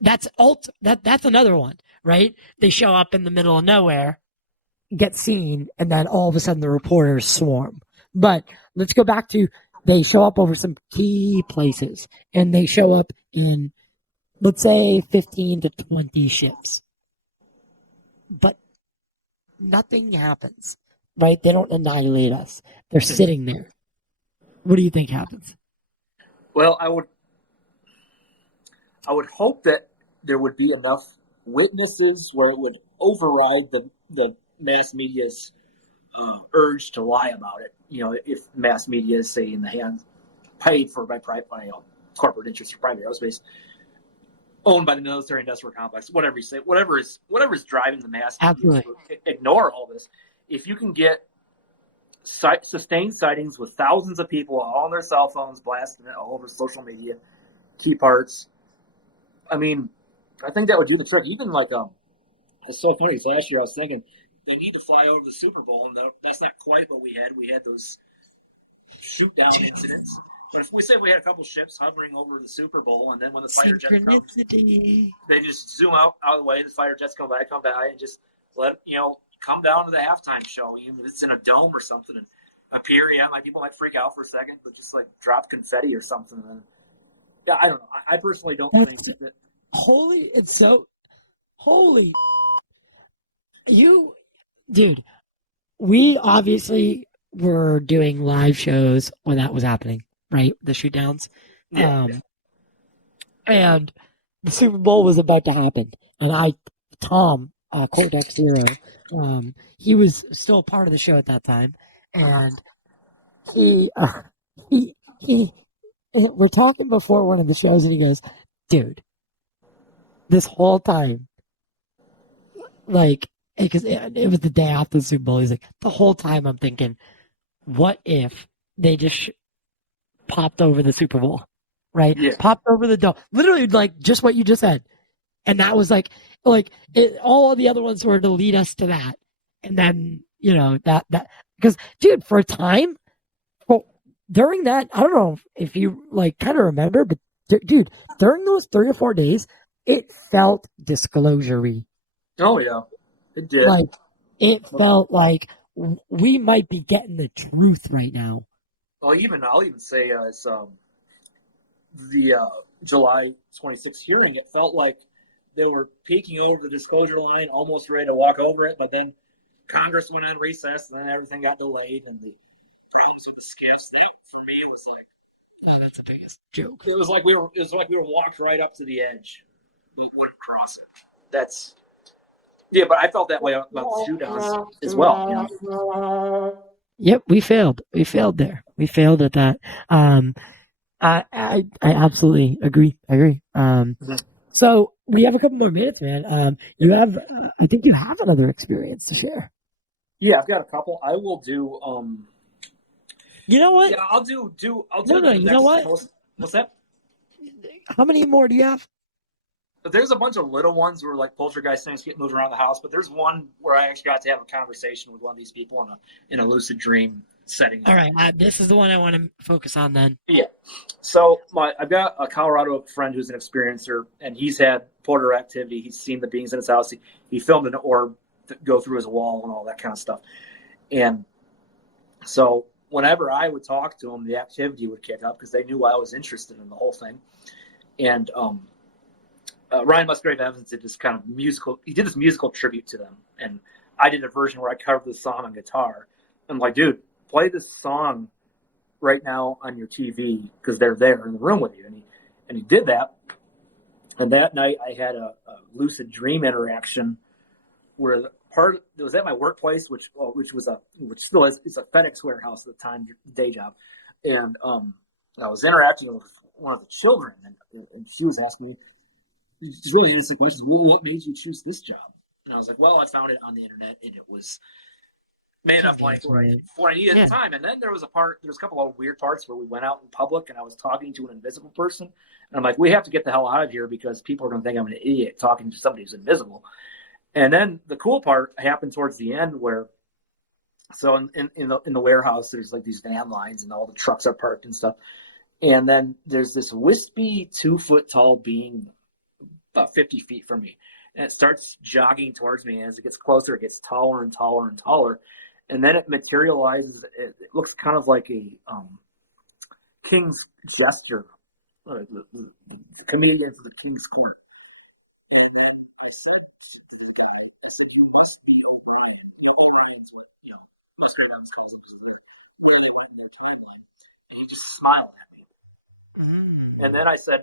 that's that's another one, right? They show up in the middle of nowhere, get seen, and then all of a sudden the reporters swarm. But let's go back to they show up over some key places, and they show up in, let's say, 15 to 20 ships. But nothing happens, right? They don't annihilate us. They're sitting there. What do you think happens? Well, I would hope that there would be enough witnesses where it would override the mass media's urge to lie about it. If mass media is, say, in the hands, paid for by corporate interests or private aerospace, owned by the military industrial complex, whatever you say, whatever is driving the mass media to ignore all this. If you can get sustained sightings with thousands of people all on their cell phones blasting it all over social media, key parts, I mean, I think that would do the trick. Even it's so funny. Last year I was thinking they need to fly over the Super Bowl, and that's not quite what we had. We had those shoot down incidents. But if we say we had a couple ships hovering over the Super Bowl, and then when the fighter jets come, they just zoom out of the way. The fighter jets come by, and just let come down to the halftime show. Even if it's in a dome or something, and appear. Yeah, people might freak out for a second, but just drop confetti or something. And yeah, I don't know. I personally don't think that. Holy! It's so holy. Dude. We obviously were doing live shows when that was happening, right? The shoot downs. Yeah. And the Super Bowl was about to happen. And Tom, Kollnott Zero, he was still a part of the show at that time. And we're talking before one of the shows, and he goes, dude, this whole time, because it was the day after the Super Bowl. He's like, the whole time I'm thinking, what if they just popped over the Super Bowl, right? Yeah. Popped over the dome. Literally, just what you just said. And that was all of the other ones were to lead us to that. And then, that, because, dude, for a time, during that, I don't know if you, kind of remember, but, dude, during those 3 or 4 days, it felt disclosure-y. Oh, yeah. It did. It felt like we might be getting the truth right now. Well, I'll even say as the July 26th hearing, it felt like they were peeking over the disclosure line, almost ready to walk over it, but then Congress went on recess, and then everything got delayed, and the problems with the skiffs. That, for me, was oh, that's the biggest joke. It was like we were walked right up to the edge. We wouldn't cross it. That's. Yeah, but I felt that way about the shootouts as well. Yep, we failed. We failed there. We failed at that. I absolutely agree. So we have a couple more minutes, man. I think you have another experience to share. Yeah, I've got a couple. I will do. You know what? Yeah, I'll do. No. You know what? What's that? How many more do you have? There's a bunch of little ones where poltergeist things get moved around the house, but there's one where I actually got to have a conversation with one of these people in a lucid dream setting. All right, this is the one I want to focus on then. Yeah. So I've got a Colorado friend who's an experiencer, and he's had porter activity. He's seen the beings in his house. He filmed an orb go through his wall and all that kind of stuff. And so whenever I would talk to him, the activity would kick up because they knew I was interested in the whole thing. And Ryan Musgrave Evans did this kind of musical tribute to them. And I did a version where I covered the song on guitar. I'm like, dude, play this song right now on your TV because they're there in the room with you. And he did that. And that night I had a lucid dream interaction where it was at my workplace, which still is, it's a FedEx warehouse at the time, day job. And I was interacting with one of the children, and she was asking me these really innocent questions. Well, what made you choose this job? And I was like, well, I found it on the internet, and it was made enough money for what I needed at the time. And then there was a couple of weird parts where we went out in public, and I was talking to an invisible person. And I'm like, we have to get the hell out of here because people are going to think I'm an idiot talking to somebody who's invisible. And then the cool part happened towards the end where, so in the warehouse, there's these van lines and all the trucks are parked and stuff. And then there's this wispy 2 foot tall being about 50 feet from me. And it starts jogging towards me. And as it gets closer, it gets taller and taller and taller. And then it materializes. It looks kind of like a king's gesture, the comedian for the king's court. And then I said to the guy, I said, "You must be Orion." And Orion's what, most great ones calls him, where they went in their timeline. And he just smiled at me. And then I said,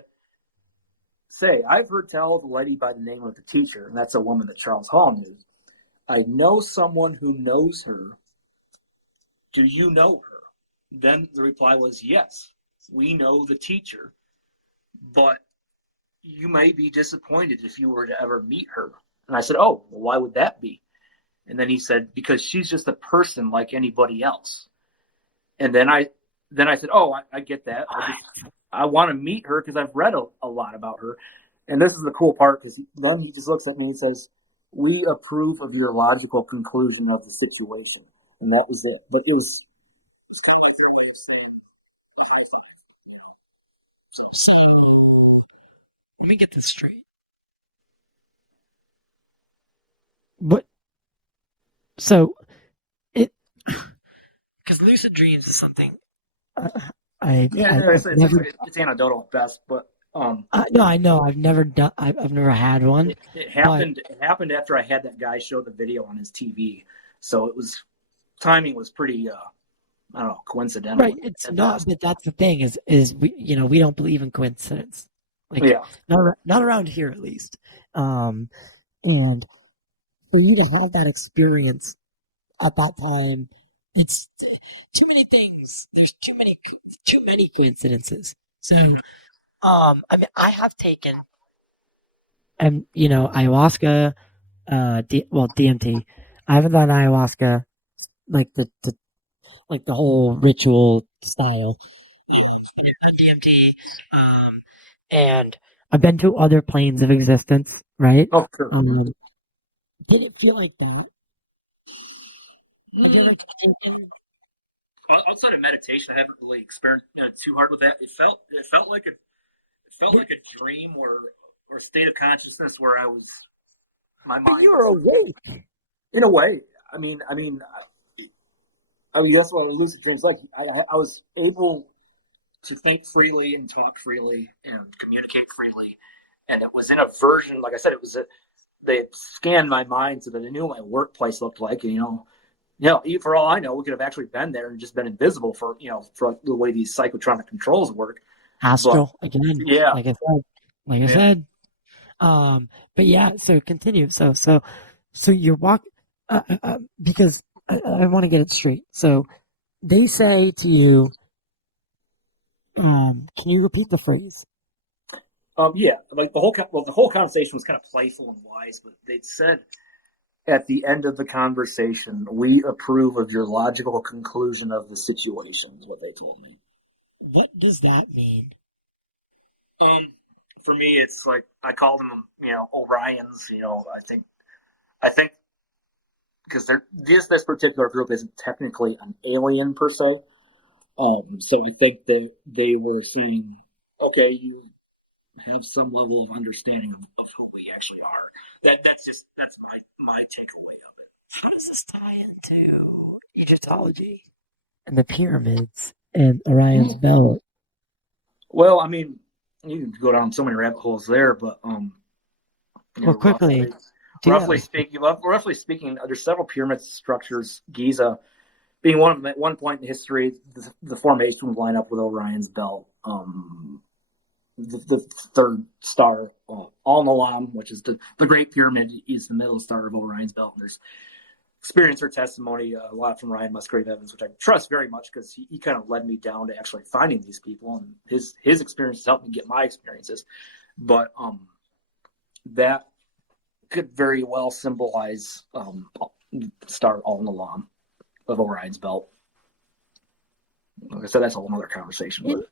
"Say, I've heard tell of a lady by the name of the teacher," and that's a woman that Charles Hall knew. "I know someone who knows her. Do you know her?" Then the reply was, "Yes, we know the teacher, but you may be disappointed if you were to ever meet her." And I said, "Oh, well, why would that be?" And then he said, "Because she's just a person like anybody else." And then I said, "Oh, I get that. I want to meet her because I've read a lot about her." And this is the cool part, because then he just looks at me and says, "We approve of your logical conclusion of the situation." And that was it. But it's kind of their way of saying a high five. So let me get this straight. What? So it because lucid dreams is something It's anecdotal at best, but no, I know I've never done. I've never had one. It happened. It happened after I had that guy show the video on his TV, so timing was pretty. I don't know, coincidental. Right, it's not, but that's the thing is we don't believe in coincidence. Not around here at least. And for you to have that experience at that time, it's too many things. There's too many coincidences. So, I mean, I have taken, and ayahuasca, DMT. I haven't done ayahuasca, like the whole ritual style. I've done DMT, and I've been to other planes of existence, right? Oh, sure. Did it feel like that? Outside of meditation, I haven't really experienced too hard with that. It felt like a dream or a state of consciousness where my mind. You were awake. In a way, I mean, that's what a lucid dream is like. I was able to think freely and talk freely and communicate freely, and it was in a version, like I said, they scanned my mind so that I knew what my workplace looked like, and for all I know, we could have actually been there and just been invisible for the way these psychotronic controls work. Astral again, yeah. Like I said. But yeah, so continue. So you're because I want to get it straight. So they say to you, can you repeat the phrase? Yeah, like the whole conversation was kind of playful and wise, but they said at the end of the conversation, "We approve of your logical conclusion of the situation," is what they told me. What does that mean? For me, it's like I call them, Orions. I think because this particular group isn't technically an alien per se. So I think they were saying, okay, you have some level of understanding of who we actually are. That's my takeaway of it. How does this tie into Egyptology and the pyramids and Orion's belt? Well, I mean, you can go down so many rabbit holes there, but quickly. Roughly speaking, there's several pyramid structures. Giza being one of them. At one point in history, the formation would line up with Orion's belt. The third star, Al-Nalam, which is the Great Pyramid, is the middle star of Orion's belt. And there's experience or testimony, a lot from Ryan Musgrave Evans, which I trust very much because he kind of led me down to actually finding these people, and his experiences helped me get my experiences. But that could very well symbolize star Al-Nalam of Orion's belt. Like I said, that's a whole other conversation.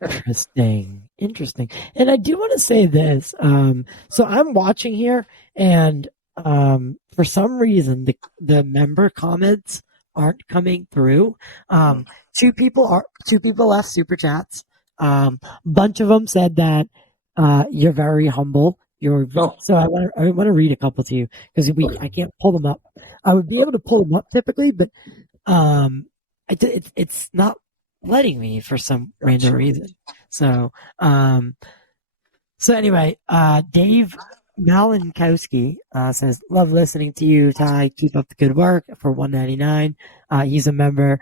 Interesting. And I do want to say this. So I'm watching here, and for some reason, the member comments aren't coming through. Two people left super chats. Bunch of them said that you're very humble. Oh, So I want to read a couple to you because I can't pull them up. I would be able to pull them up typically, but um, it's not letting me for some random gotcha. reason. So anyway, Dave Malinkowski says, "Love listening to you, Ty. Keep up the good work." For 199, he's a member.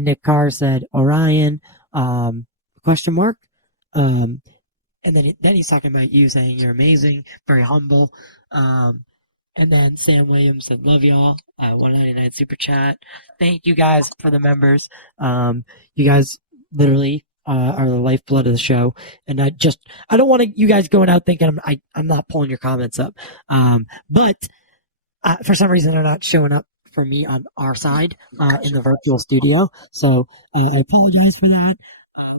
Nick Carr said, "Orion?" Question mark. Um, and then he's talking about you, saying you're amazing, very humble. And then Sam Williams said, "Love y'all." 199 super chat. Thank you guys for the members. You guys literally are the lifeblood of the show, and I don't want you guys going out thinking I'm not pulling your comments up. But for some reason they're not showing up for me on our side in the virtual studio. So I apologize for that.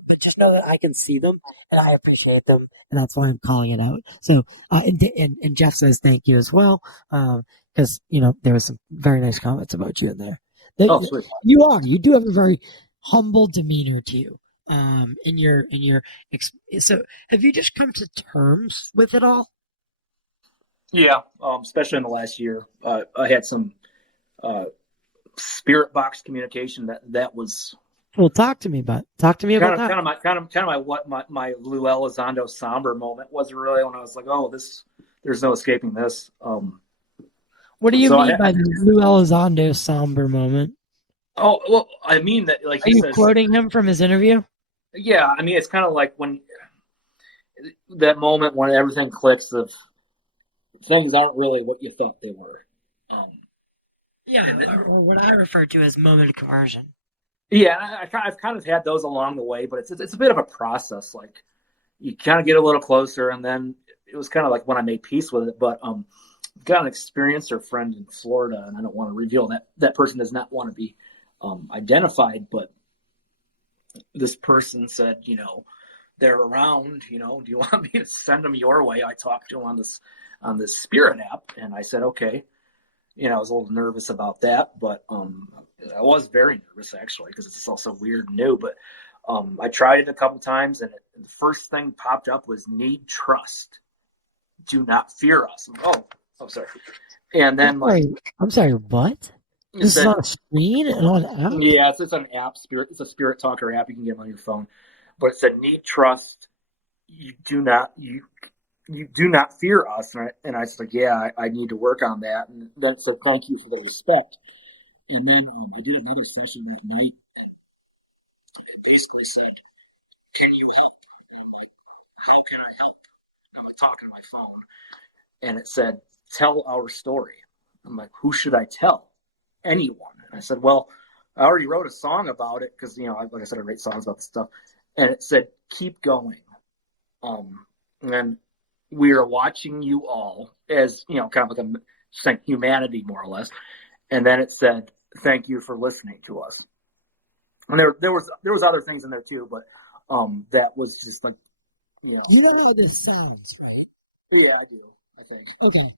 But just know that I can see them and I appreciate them, and that's why I'm calling it out. So, and Jeff says thank you as well, because there was some very nice comments about you in there. Oh, sweet. You do have a very humble demeanor to you. So have you just come to terms with it all? Yeah, especially in the last year, I had some spirit box communication that was. Well, talk to me about that. My Lou Elizondo somber moment was really when I was like, oh, there's no escaping this. What do you mean by the Lou Elizondo somber moment? Oh, well, I mean that, like, he says, quoting him from his interview? Yeah, I mean, it's kind of like when that moment when everything clicks of things aren't really what you thought they were. Or what I refer to as moment of conversion. Yeah, I've kind of had those along the way, but it's a bit of a process. Like, you kind of get a little closer, and then it was kind of like when I made peace with it. But got an experiencer friend in Florida, and I don't want to reveal that person does not want to be identified, but this person said, they're around, do you want me to send them your way? I talked to them on this Spirit app, and I said, okay. I was a little nervous about that, but I was very nervous actually because it's also weird and new. But I tried it a couple times, and the first thing popped up was "Need trust, do not fear us." Oh, sorry. And then I'm sorry, what? This is on a screen and on an app? Yeah, it's an app. It's a Spirit Talker app. You can get it on your phone. But it said, "Need trust, you do not fear us." And I was like, yeah, I need to work on that. And then it said, "Thank you for the respect." And then I did another session that night, and it basically said, "Can you help?" And I'm like, "How can I help?" I'm like talking to my phone, and it said, "Tell our story." I'm like, "Who should I tell?" Anyone. And I said, "Well, I already wrote a song about it because like I said, I write songs about this stuff." And it said, "Keep going." And we are watching you all as kind of like a humanity, more or less. And then it said, "Thank you for listening to us." And there was other things in there too, but that was just like, yeah. You know how this sounds, right? Yeah, I do. I think. Okay.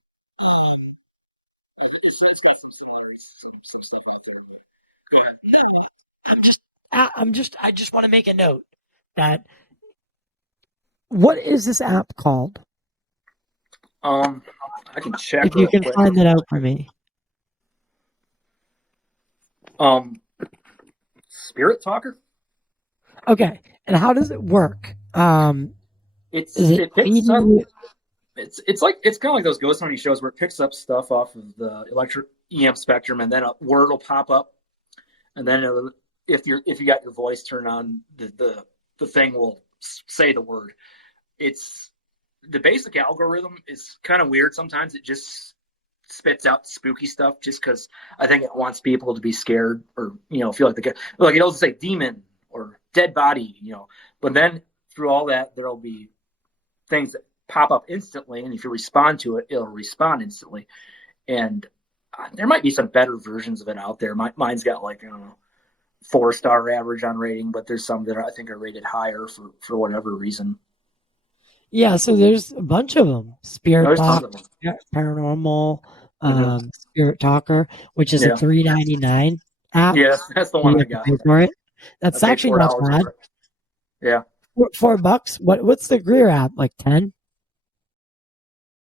It's got some similarities, some stuff out there. Go ahead. No, I just want to make a note that what is this app called? I can check if you can quick. Find that out for me. Spirit Talker. Okay, and how does it work? It's kind of like those ghost hunting shows where it picks up stuff off of the electric EM spectrum, and then a word will pop up, and then if you got your voice turned on, the thing will say the word. It's the basic algorithm is kind of weird. Sometimes it just spits out spooky stuff just because I think it wants people to be scared or feel like it'll say demon or dead body, But then through all that, there'll be things that pop up instantly, and if you respond to it, it'll respond instantly. And there might be some better versions of it out there. Mine's got 4-star average on rating, but there's some that I think are rated higher for whatever reason. Yeah, so there's a bunch of them. Spirit Talk, Paranormal, Spirit Talker, which is a $3.99 app. Yeah, that's the one I got. For it. That's actually not bad. Yeah. $4. What's the Greer app? Like 10?